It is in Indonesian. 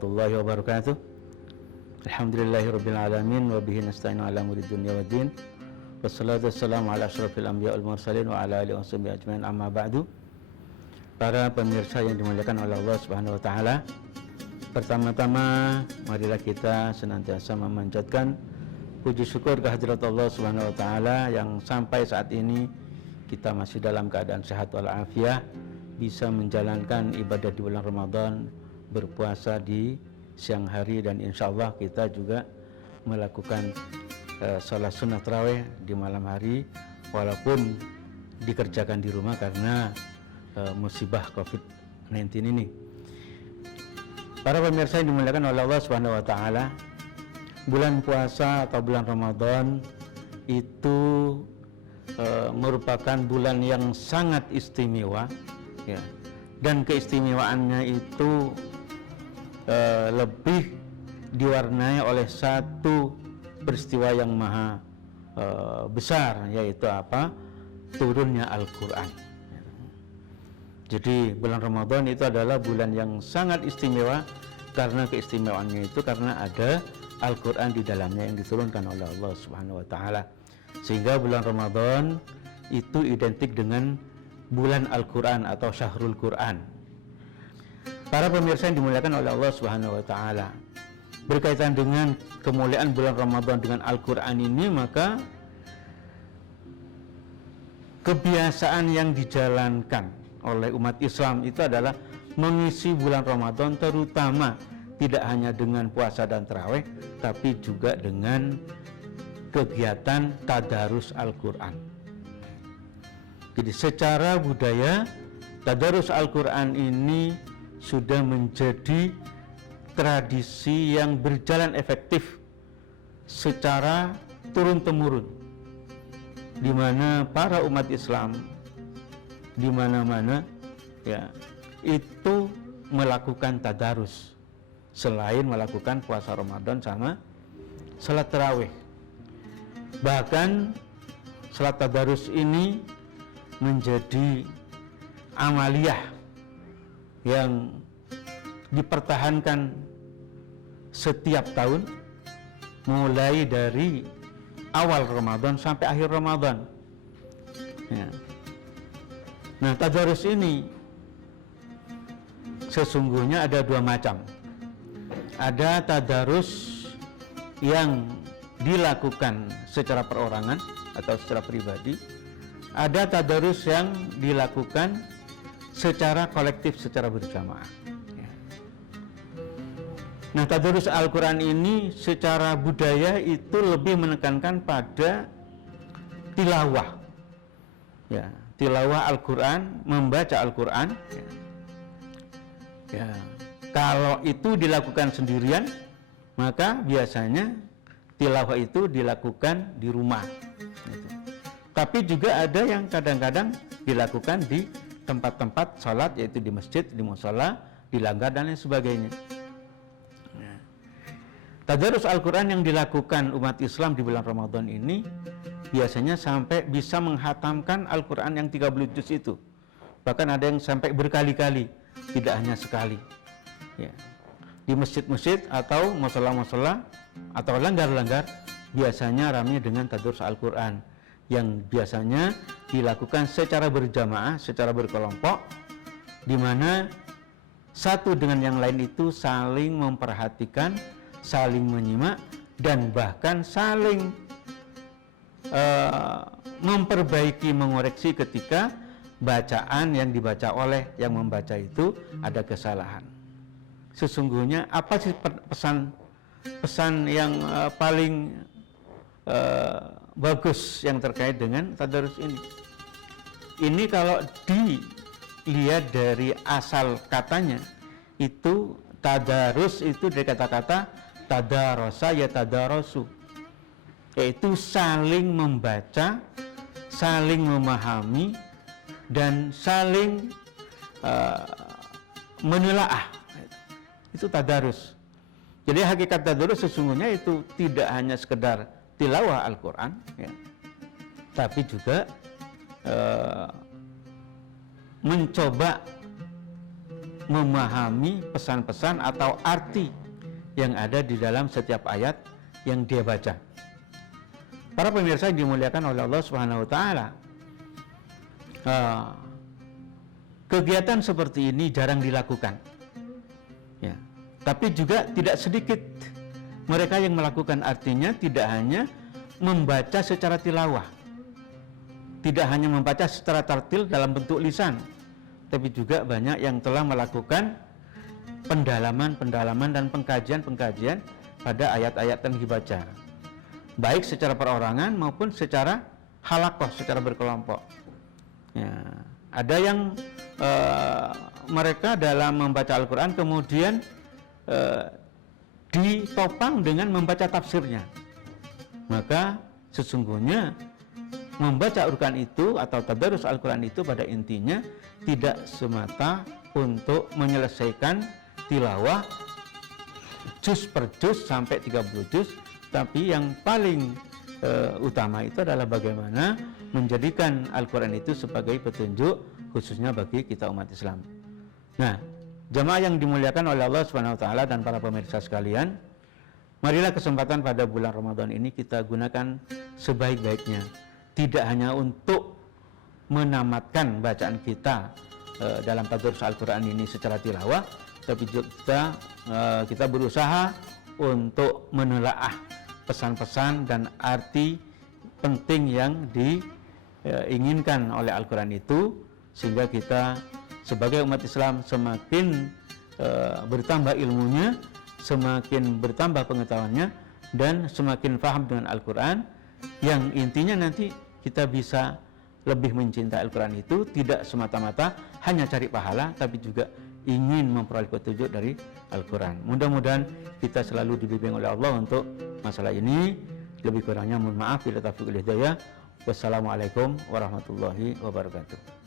warahmatullahi wabarakatuh. Alhamdulillahirabbil alamin wa bihi nasta'inu ala umuri dunya waddin. Wassalatu wassalamu ala asyrafil anbiya wal mursalin wa ala alihi washabihi ajmain, amma ba'du. Para pemirsa yang dimuliakan oleh Allah Subhanahu wa taala, pertama-tama marilah kita senantiasa memanjatkan puji syukur kehadirat Allah Subhanahu wa taala yang sampai saat ini kita masih dalam keadaan sehat walafiat, bisa menjalankan ibadah di bulan Ramadan, berpuasa di siang hari, dan insya Allah kita juga melakukan sholat sunnah tarawih di malam hari walaupun dikerjakan di rumah karena musibah COVID-19 ini. Para pemirsa yang dimuliakan oleh Allah Subhanahu wa taala, bulan puasa atau bulan Ramadan itu merupakan bulan yang sangat istimewa, ya. Dan keistimewaannya itu lebih diwarnai oleh satu peristiwa yang maha besar, yaitu apa? Turunnya Al-Quran. Jadi bulan Ramadan itu adalah bulan yang sangat istimewa karena keistimewaannya itu karena ada Al-Quran di dalamnya yang diturunkan oleh Allah Subhanahu wa taala. Sehingga bulan Ramadan itu identik dengan bulan Al-Quran atau Syahrul Quran. Para pemirsa yang dimuliakan oleh Allah Subhanahu wa taala, berkaitan dengan kemuliaan bulan Ramadan dengan Al-Quran ini, maka kebiasaan yang dijalankan oleh umat Islam itu adalah mengisi bulan Ramadan, terutama tidak hanya dengan puasa dan tarawih, tapi juga dengan kegiatan tadarus Al-Quran. Jadi secara budaya, tadarus Al-Quran ini sudah menjadi tradisi yang berjalan efektif secara turun-temurun, di mana para umat Islam di mana-mana, ya, itu melakukan tadarus selain melakukan puasa Ramadan sama salat tarawih. Bahkan salat tadarus ini menjadi amaliyah yang dipertahankan setiap tahun, mulai dari awal Ramadan sampai akhir Ramadan, ya. Nah, tadarus ini sesungguhnya ada dua macam. Ada tadarus yang dilakukan secara perorangan atau secara pribadi, ada tadarus yang dilakukan secara kolektif, secara berjamaah. Nah, tadarus Al-Quran ini secara budaya itu lebih menekankan pada tilawah, ya, tilawah Al-Quran, membaca Al-Quran, ya. Ya, kalau itu dilakukan sendirian, maka biasanya tilawah itu dilakukan di rumah, gitu. Tapi juga ada yang kadang-kadang dilakukan di tempat-tempat sholat, yaitu di masjid, di mushola, di langgar, dan lain sebagainya. Tadarus Al-Quran yang dilakukan umat Islam di bulan Ramadan ini biasanya sampai bisa menghatamkan Al-Quran yang 30 juz itu. Bahkan ada yang sampai berkali-kali, tidak hanya sekali, ya. Di masjid-masjid atau mushola-mushola atau langgar-langgar biasanya ramai dengan tadarus Al-Quran yang biasanya dilakukan secara berjamaah, secara berkelompok, di mana satu dengan yang lain itu saling memperhatikan, saling menyimak, dan bahkan saling memperbaiki, mengoreksi ketika bacaan yang dibaca oleh yang membaca itu ada kesalahan. Sesungguhnya apa sih pesan yang paling bagus yang terkait dengan tadarus ini? Ini kalau dilihat dari asal katanya, itu tadarus itu dari kata-kata tadarasa ya tadarasu, yaitu saling membaca, saling memahami, dan saling menelaah. Itu tadarus. Jadi hakikat tadarus sesungguhnya itu tidak hanya sekedar tilawah Al-Quran, ya, tapi juga mencoba memahami pesan-pesan atau arti yang ada di dalam setiap ayat yang dia baca. Para pemirsa yang dimuliakan oleh Allah Subhanahu wa taala, kegiatan seperti ini jarang dilakukan. Ya. Tapi juga tidak sedikit mereka yang melakukan, artinya tidak hanya membaca secara tilawah, tidak hanya membaca secara tartil dalam bentuk lisan, tapi juga banyak yang telah melakukan pendalaman dan pengkajian pada ayat-ayat yang dibaca, baik secara perorangan maupun secara halakoh, secara berkelompok. Ya, ada yang mereka dalam membaca Al-Quran kemudian ditopang dengan membaca tafsirnya. Maka sesungguhnya membaca Al-Quran itu atau tadarus Al-Quran itu pada intinya tidak semata untuk menyelesaikan tilawah juz per juz sampai 30 juz, tapi yang paling utama itu adalah bagaimana menjadikan Al-Quran itu sebagai petunjuk khususnya bagi kita umat Islam. Nah, jemaah yang dimuliakan oleh Allah Subhanahu wa taala dan para pemirsa sekalian, marilah kesempatan pada bulan Ramadan ini kita gunakan sebaik-baiknya, tidak hanya untuk menamatkan bacaan kita dalam tadarus Al-Quran ini secara tilawah, tapi juga kita berusaha untuk menelaah pesan-pesan dan arti penting yang diinginkan oleh Al-Quran itu, sehingga kita sebagai umat Islam semakin bertambah ilmunya, semakin bertambah pengetahuannya, dan semakin paham dengan Al-Quran, yang intinya nanti kita bisa lebih mencintai Al-Quran itu tidak semata-mata hanya cari pahala, tapi juga ingin memperoleh petunjuk dari Al-Quran. Mudah-mudahan kita selalu dibimbing oleh Allah untuk masalah ini. Lebih kurangnya mohon maaf, bila taufiq wal hidayah. Wassalamualaikum warahmatullahi wabarakatuh.